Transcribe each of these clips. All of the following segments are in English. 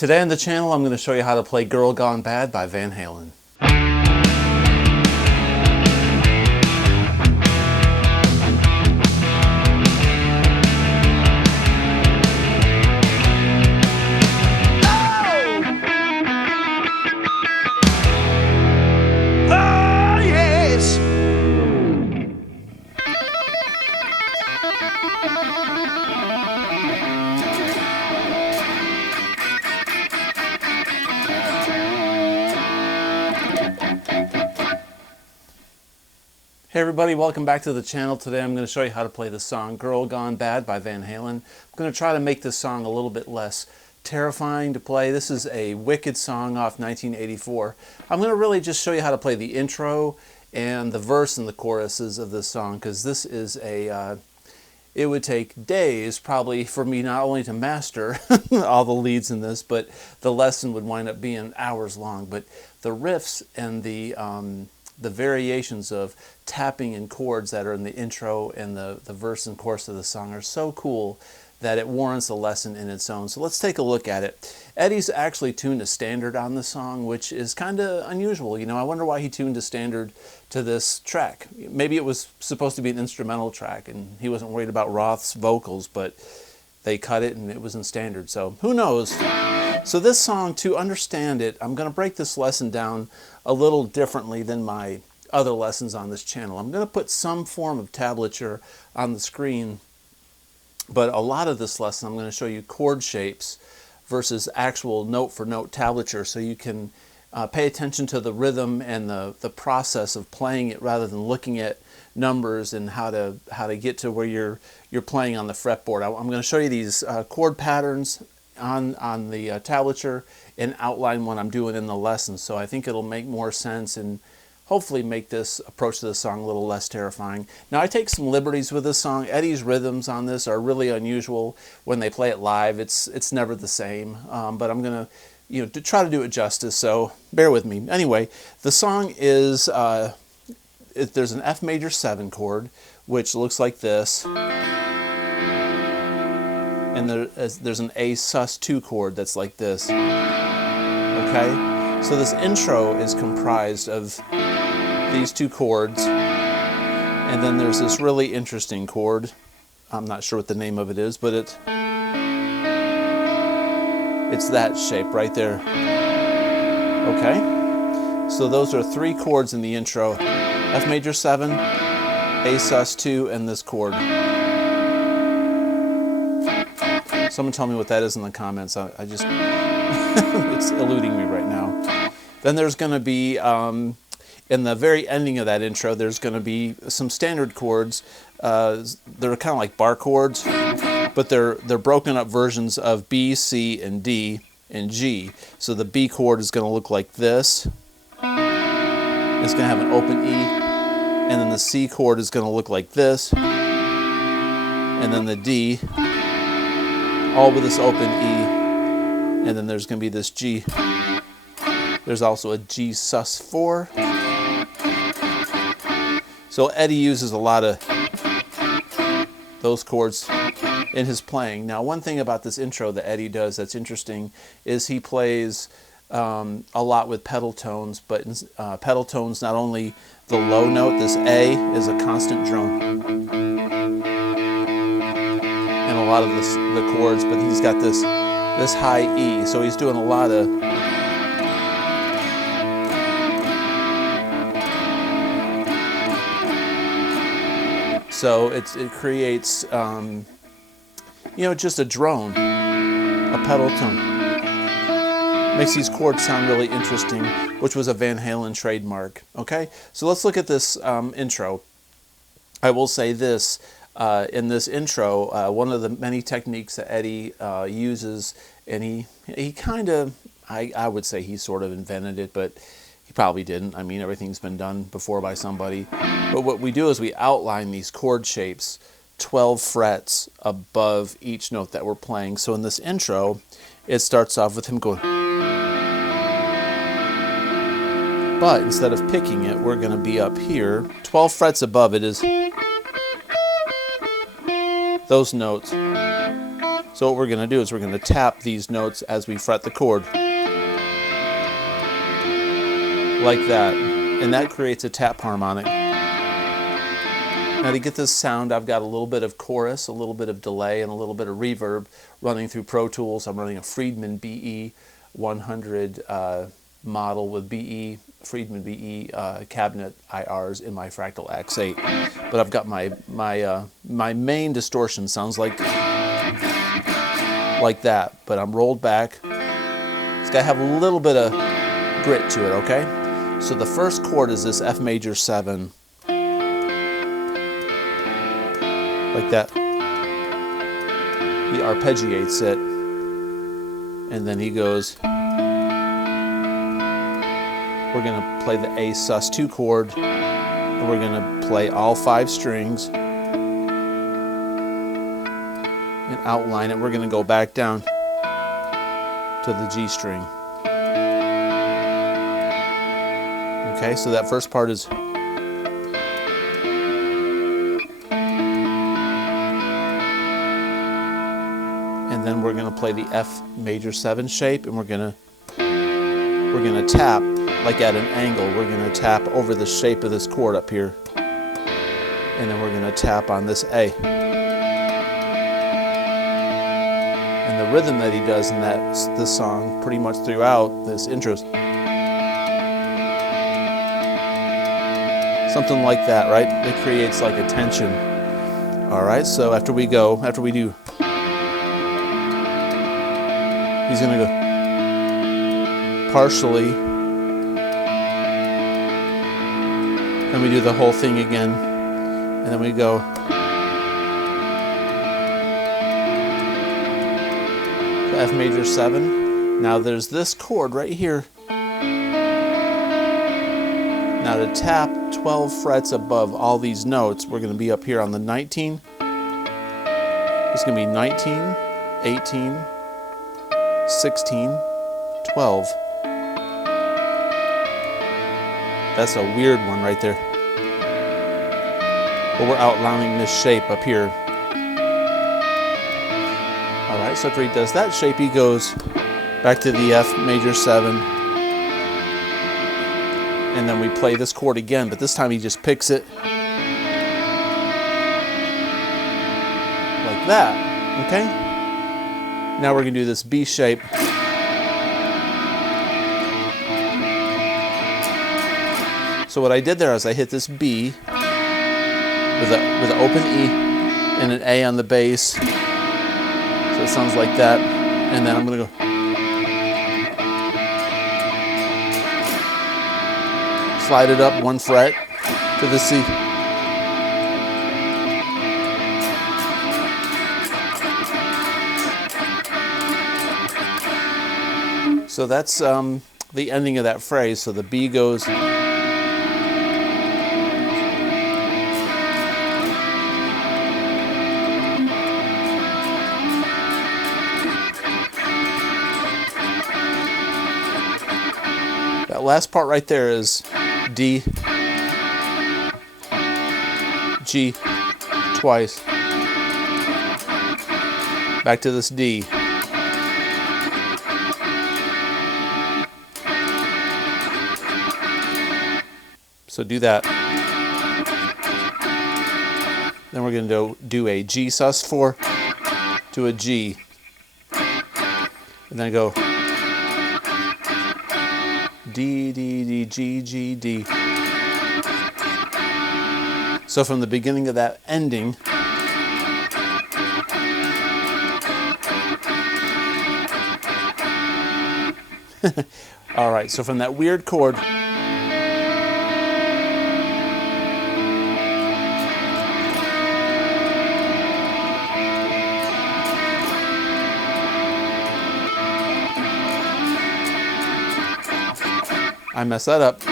Today on the channel, I'm going to show you how to play Girl Gone Bad by Van Halen. Hey everybody, welcome back to the channel. Today I'm going to show you how to play the song Girl Gone Bad by Van Halen. I'm going to try to make this song a little bit less terrifying to play. This is a wicked song off 1984. I'm going to really just show you how to play the intro and the verse and the choruses of this song, because this is it would take days probably for me not only to master all the leads in this, but the lesson would wind up being hours long. But the riffs and the variations of tapping and chords that are in the intro and the verse and chorus of the song are so cool that it warrants a lesson in its own. So let's take a look at it. Eddie's actually tuned a standard on the song, which is kind of unusual. You know, I wonder why he tuned a standard to this track. Maybe it was supposed to be an instrumental track and he wasn't worried about Roth's vocals, but they cut it and it was in standard. So who knows? So this song, to understand it, I'm going to break this lesson down a little differently than my other lessons on this channel. I'm going to put some form of tablature on the screen, but a lot of this lesson I'm going to show you chord shapes versus actual note-for-note tablature, so you can pay attention to the rhythm and the process of playing it rather than looking at numbers and how to get to where you're playing on the fretboard. I'm going to show you these chord patterns on the tablature and outline what I'm doing in the lesson, so I think it'll make more sense and hopefully make this approach to the song a little less terrifying. Now I take some liberties with this song. Eddie's rhythms on this are really unusual. When they play it live, it's never the same, but I'm gonna to try to do it justice, so bear with me. Anyway, the song is there's an F major 7 chord which looks like this, and there's an A sus2 chord that's like this. Okay, so this intro is comprised of these two chords, and then there's this really interesting chord. I'm not sure what the name of it is, but it's that shape right there. Okay, so those are 3 chords in the intro: F major 7, A sus2, and this chord. Someone tell me what that is in the comments. I just it's eluding me right now. Then there's going to be in the very ending of that intro, there's going to be some standard chords. They're kind of like bar chords, but they're broken up versions of B, C, and D, and G. So the B chord is going to look like this. It's going to have an open E, and then the C chord is going to look like this, and then the D, all with this open E, and then there's going to be this G. There's also a G sus4. So Eddie uses a lot of those chords in his playing. Now, one thing about this intro that Eddie does that's interesting is he plays a lot with pedal tones, but pedal tones, not only the low note, this A is a constant drone, and a lot of the chords, but he's got this high E, so he's doing a lot of so it creates just a drone, a pedal tone. Makes these chords sound really interesting, which was a Van Halen trademark. Okay, so let's look at this intro. I will say this, in this intro, one of the many techniques that Eddie uses, and he kind of, I would say he sort of invented it, but he probably didn't. I mean, everything's been done before by somebody. But what we do is we outline these chord shapes 12 frets above each note that we're playing. So in this intro, it starts off with him going, but instead of picking it, we're going to be up here. 12 frets above it is those notes. So what we're going to do is we're going to tap these notes as we fret the chord. Like that. And that creates a tap harmonic. Now to get this sound, I've got a little bit of chorus, a little bit of delay, and a little bit of reverb running through Pro Tools. I'm running a Friedman BE 100 model with Friedman BE cabinet IRs in my Fractal X8. But I've got my main distortion sounds like that, but I'm rolled back. It's got to have a little bit of grit to it, okay? So the first chord is this F major 7. Like that. He arpeggiates it, and then he goes, we're going to play the A sus2 chord, and we're going to play all 5 strings and outline it. We're going to go back down to the G string. Okay, so that first part is and then we're going to play the F major 7 shape, and we're going to tap like at an angle. We're going to tap over the shape of this chord up here, and then we're going to tap on this A. And the rhythm that he does in this song pretty much throughout this intro, something like that, right? It creates like a tension. All right, so after we do, he's going to go partially, then we do the whole thing again, and then we go to F major 7. Now there's this chord right here. Now to tap 12 frets above all these notes, we're going to be up here on the 19. It's going to be 19, 18, 16, 12. That's a weird one right there. But we're outlining this shape up here. Alright, so after he does that shape, he goes back to the F major 7. And then we play this chord again, but this time he just picks it like that. Okay? Now we're going to do this B shape. So what I did there is I hit this B with an open E and an A on the bass. So it sounds like that. And then I'm going to go slide it up 1 fret to the C. So that's the ending of that phrase. So the B goes. That last part right there is D, G, twice. Back to this D. So do that. Then we're going to do a G sus4 to a G. And then go D, D, D, G, G, D. So from the beginning of that ending, all right, so from that weird chord, I messed that up.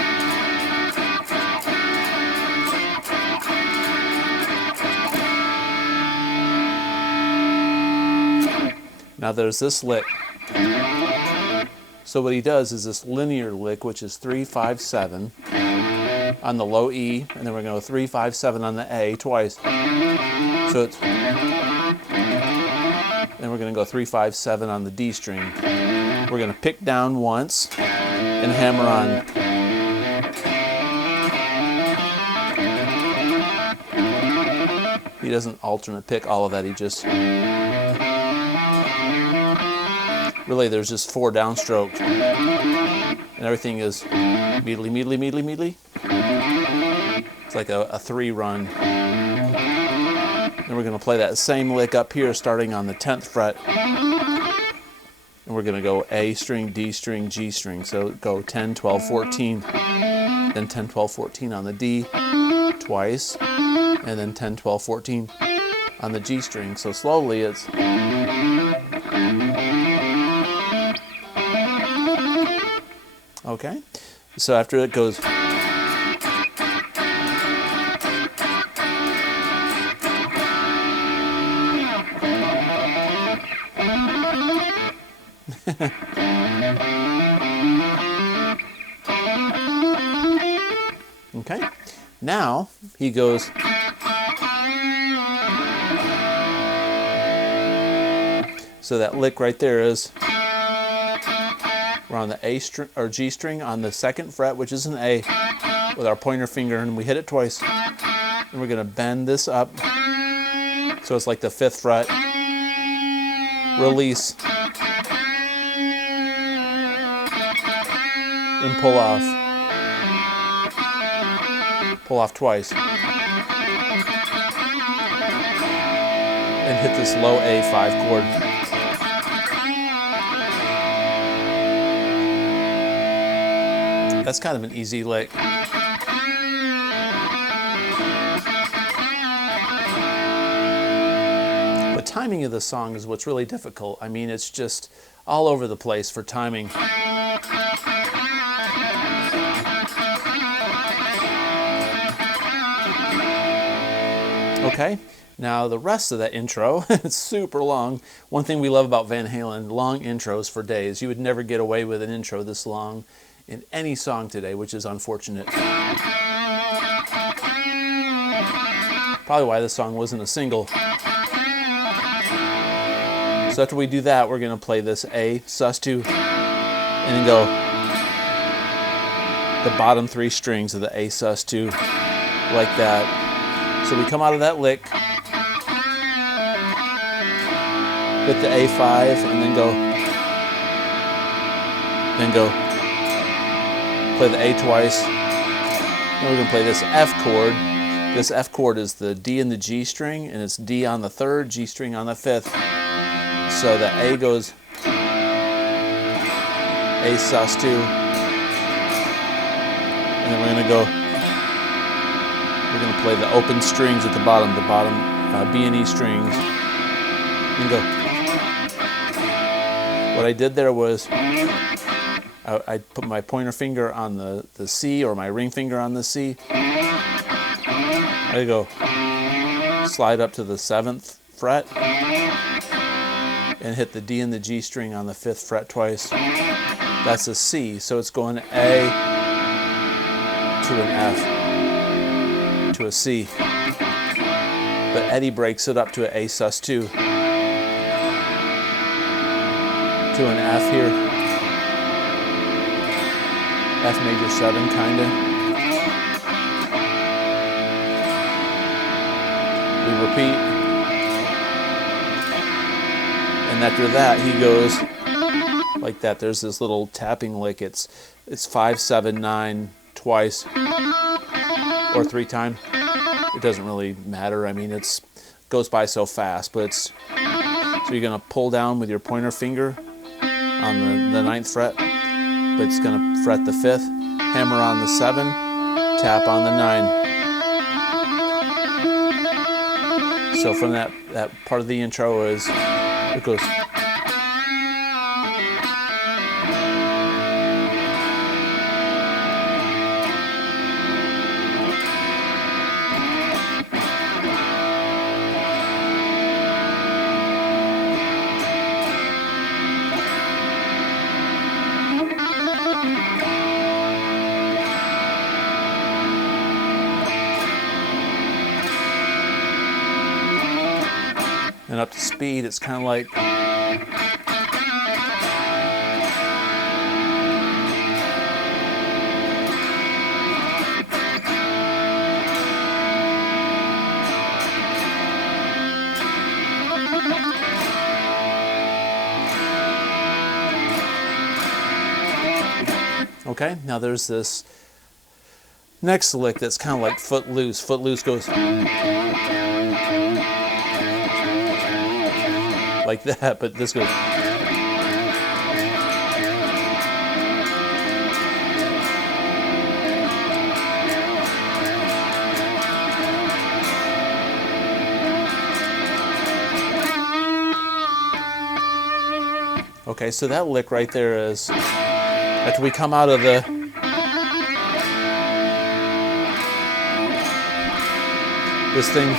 Now there's this lick. So what he does is this linear lick, which is 3, 5, 7 on the low E, and then we're going to go 3, 5, 7 on the A twice. So it's Then we're going to go 3, 5, 7 on the D string. We're going to pick down once and hammer on. He doesn't alternate pick all of that, he just... Really, there's just 4 downstrokes. And everything is meedly, meedly, meedly, meedly. It's like a 3 run. Then we're going to play that same lick up here starting on the 10th fret. And we're going to go A string, D string, G string. So go 10, 12, 14. Then 10, 12, 14 on the D twice. And then 10, 12, 14 on the G string. So slowly it's... Okay, so after it goes... Okay, now he goes... So that lick right there is... We're on the A string or G string on the 2nd fret, which is an A, with our pointer finger, and we hit it twice. And we're going to bend this up so it's like the 5th fret. Release. And pull off. Pull off twice. And hit this low A5 chord. That's kind of an easy lick. The timing of the song is what's really difficult. I mean, it's just all over the place for timing. Okay, now the rest of that intro, it's super long. One thing we love about Van Halen, long intros for days. You would never get away with an intro this long in any song today, which is unfortunate. Probably why this song wasn't a single. So after we do that, we're going to play this A sus2 and then go the bottom 3 strings of the A sus2 like that. So we come out of that lick, hit the A5 and then go play the A twice. Then we're going to play this F chord. This F chord is the D and the G string, and it's D on the 3rd, G string on the 5th. So the A goes A sus2, and then we're going to play the open strings at the bottom B and E strings, and go. What I did there was I put my pointer finger on the C, or my ring finger on the C. I go slide up to the 7th fret and hit the D and the G string on the 5th fret twice. That's a C, so it's going A to an F to a C. But Eddie breaks it up to an A sus2 to an F here. F major 7 kinda. We repeat. And after that he goes like that. There's this little tapping lick. It's 5, 7, 9 twice or 3 times. It doesn't really matter. I mean, it goes by so fast, but so you're gonna pull down with your pointer finger on the 9th fret, but it's gonna fret the 5th, hammer on the 7, tap on the 9. So from that part of the intro it goes. And and up to speed, it's kind of like... Okay, now there's this next lick that's kind of like Footloose. Footloose goes like that, but this goes... Okay, so that lick right there is, after we come out of this thing,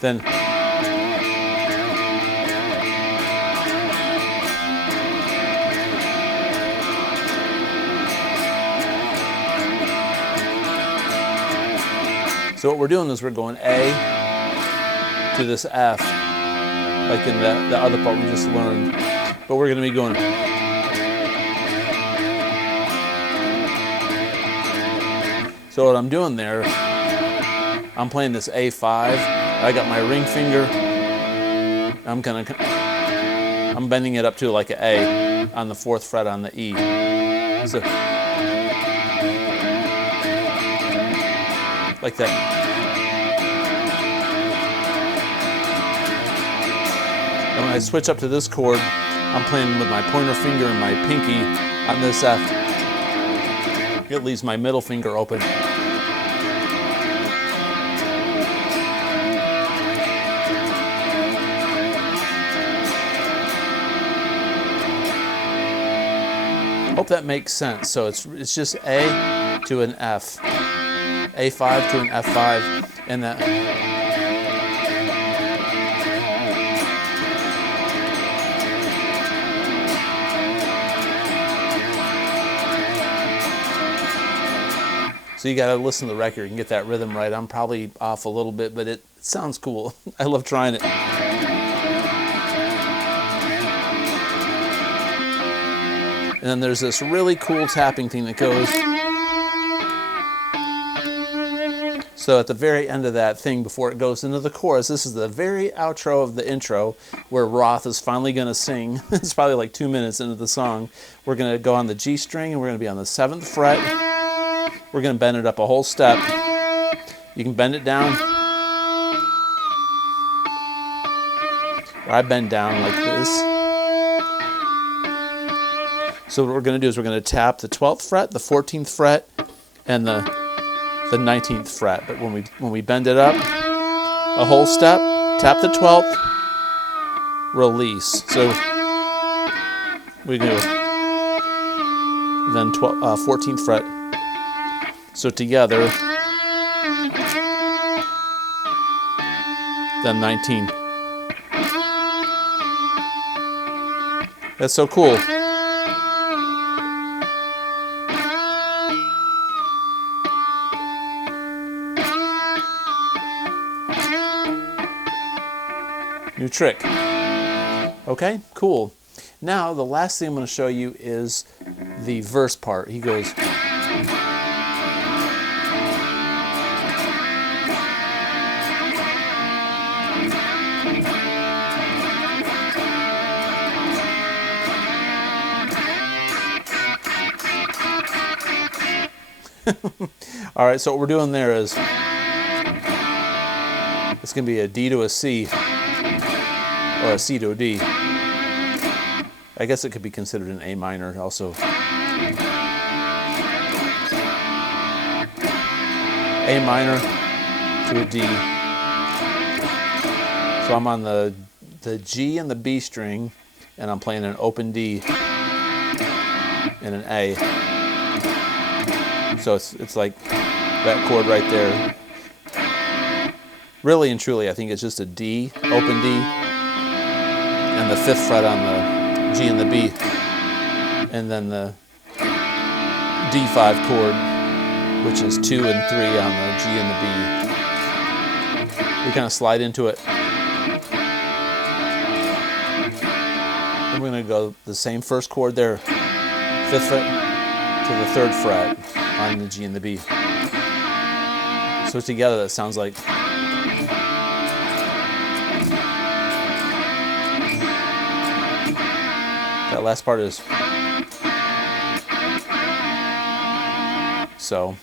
then so what we're doing is we're going A to this F, like in the other part we just learned. But we're going to be going... So what I'm doing there, I'm playing this A5. I got my ring finger. I'm bending it up to like an A on the 4th fret on the E. So, like that. And when I switch up to this chord, I'm playing with my pointer finger and my pinky on this F. It leaves my middle finger open. Hope that makes sense. So it's just A to an F, A5 to an F5, and that. So you got to listen to the record and get that rhythm right. I'm probably off a little bit, but it sounds cool. I love trying it. And then there's this really cool tapping thing that goes. So at the very end of that thing, before it goes into the chorus, this is the very outro of the intro, where Roth is finally going to sing. It's probably like 2 minutes into the song. We're going to go on the G string, and we're going to be on the 7th fret. We're going to bend it up a whole step. You can bend it down. Or I bend down like this. So what we're going to do is we're going to tap the 12th fret, the 14th fret, and the 19th fret. But when we bend it up a whole step, tap the 12th, release. So we do then 14th fret. So together, then 19. That's so cool. New trick. Okay, cool. Now the last thing I'm going to show you is the verse part. He goes... All right, so what we're doing there is it's going to be a D to a C, or a C to a D. I guess it could be considered an A minor also. A minor to a D. So I'm on the G and the B string, and I'm playing an open D and an A. So it's like that chord right there. Really and truly, I think it's just a D, open D, and the 5th fret on the G and the B, and then the D5 chord, which is 2 and 3 on the G and the B. We kind of slide into it. And we're going to go the same first chord there, 5th fret to the 3rd fret on the G and the B. So together that sounds like. That last part is. So.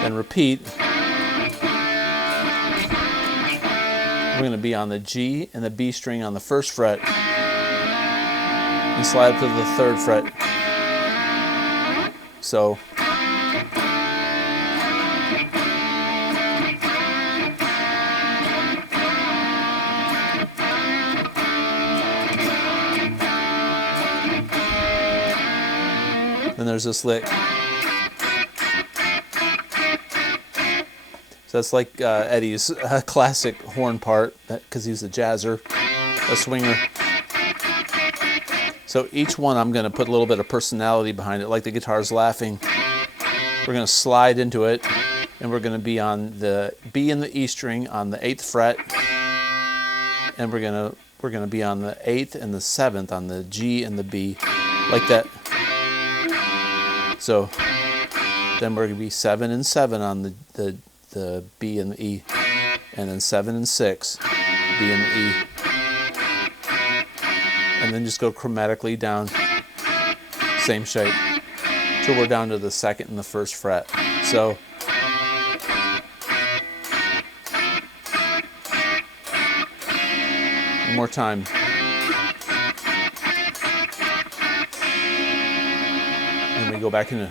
Then repeat. We're going to be on the G and the B string on the 1st fret and slide up to the 3rd fret. So then there's this lick. So that's like Eddie's classic horn part, because he's a jazzer, a swinger. So each one I'm going to put a little bit of personality behind it, like the guitar's laughing. We're going to slide into it, and we're going to be on the B and the E string on the 8th fret, and we're going to be on the 8th and the 7th on the G and the B, like that. So then we're going to be 7 and 7 on the B and the E, and then 7 and 6, B and the E, and then just go chromatically down, same shape, till we're down to the 2nd and the 1st fret. So one more time. And we go back into.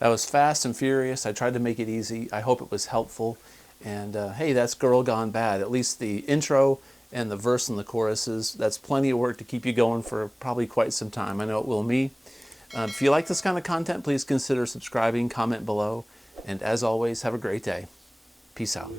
That was fast and furious. I tried to make it easy. I hope it was helpful. And hey, that's Girl Gone Bad. At least the intro and the verse and the choruses. That's plenty of work to keep you going for probably quite some time. I know it will me. If you like this kind of content, please consider subscribing, comment below. And as always, have a great day. Peace out.